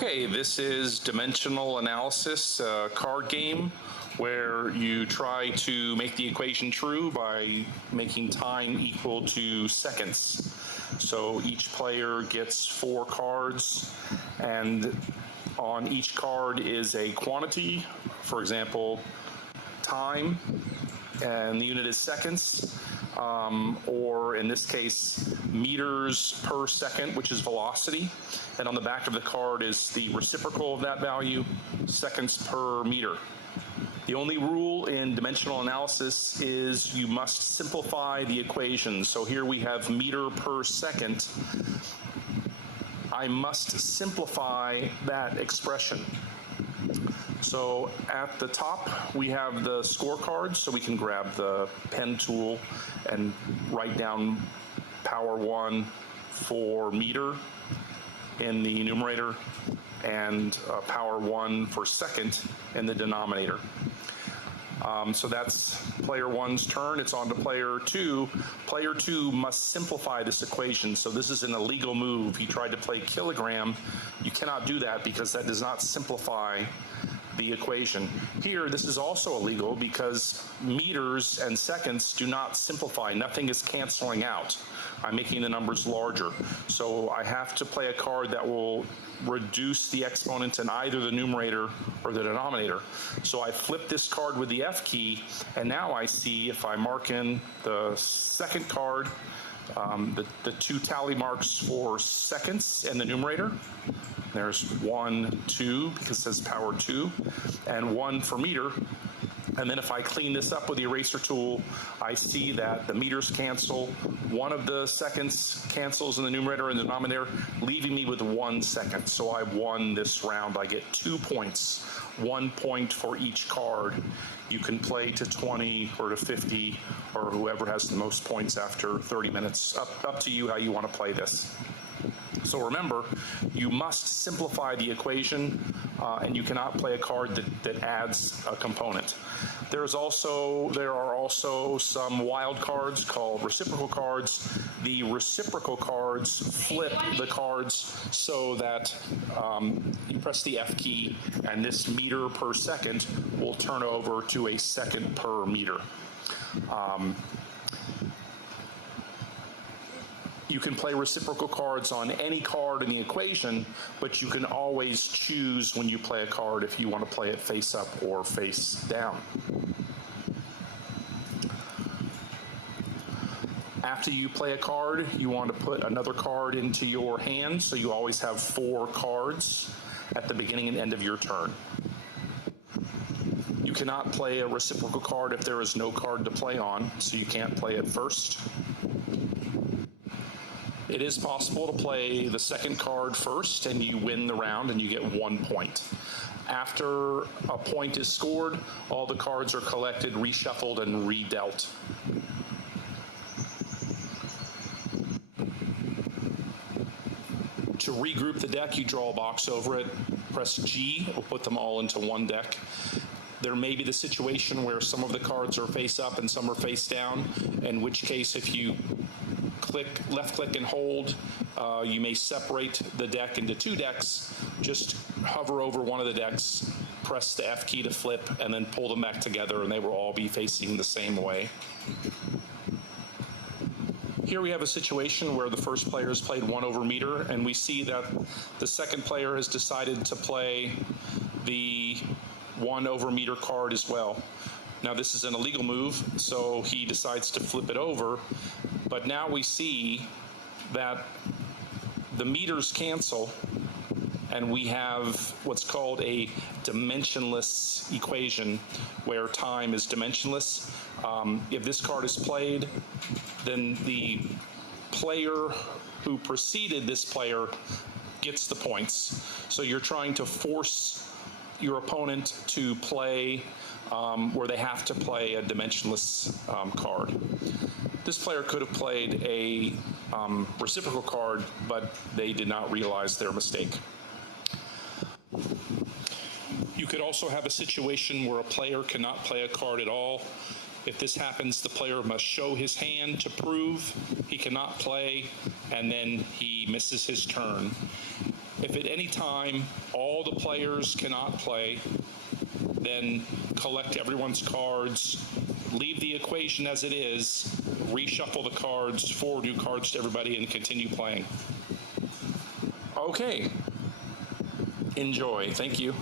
Okay, this is Dimensional Analysis, a card game where you try to make the equation true by making time equal to seconds. So each player gets 4 cards, and on each card is a quantity, for example, time, and the unit is seconds, or in this case, meters per second, which is velocity. And on the back of the card is the reciprocal of that value, seconds per meter. The only rule in dimensional analysis is you must simplify the equation. So here we have meter per second. I must simplify that expression. So at the top, we have the scorecards, so we can grab the pen tool and write down power 1 for meter in the numerator and power 1 for second in the denominator. So that's player 1's turn. It's on to player 2. Player 2 must simplify this equation. So this is an illegal move. He tried to play kilogram. You cannot do that because that does not simplify the equation. Here, this is also illegal because meters and seconds do not simplify. Nothing is canceling out. I'm making the numbers larger. So I have to play a card that will reduce the exponent in either the numerator or the denominator. So I flip this card with the F key, and now I see if I mark in the second card, the 2 tally marks for seconds in the numerator. There's 1, 2, because it says power 2, and 1 for meter. And then if I clean this up with the eraser tool, I see that the meters cancel, 1 of the seconds cancels in the numerator and the denominator, leaving me with 1 second. So I won this round. I get 2 points, 1 point for each card. You can play to 20 or to 50, or whoever has the most points after 30 minutes. Up to you how you want to play this. So remember, you must simplify the equation, and you cannot play a card that adds a component. There are also some wild cards called reciprocal cards. The reciprocal cards flip the cards so that you press the F key, and this meter per second will turn over to a second per meter. You can play reciprocal cards on any card in the equation, but you can always choose when you play a card if you want to play it face up or face down. After you play a card, you want to put another card into your hand, so you always have 4 cards at the beginning and end of your turn. You cannot play a reciprocal card if there is no card to play on, so you can't play it first. It is possible to play the second card first and you win the round and you get 1 point. After a point is scored, all the cards are collected, reshuffled, and redealt. To regroup the deck, you draw a box over it, press G, or put them all into one deck. There may be the situation where some of the cards are face up and some are face down, in which case if you left click and hold, you may separate the deck into 2 decks. Just hover over one of the decks, press the F key to flip, and then pull them back together, and they will all be facing the same way. Here we have a situation where the first player has played 1 over meter, and we see that the second player has decided to play the 1 over meter card as well. Now this is an illegal move, so he decides to flip it over, but now we see that the meters cancel and we have what's called a dimensionless equation where time is dimensionless. If this card is played, then the player who preceded this player gets the points. So you're trying to force your opponent to play where they have to play a dimensionless card. This player could have played a reciprocal card, but they did not realize their mistake. You could also have a situation where a player cannot play a card at all. If this happens, the player must show his hand to prove he cannot play, and then he misses his turn. If at any time all the players cannot play, then collect everyone's cards, leave the equation as it is, reshuffle the cards, forward new cards to everybody, and continue playing. Okay. Enjoy. Thank you.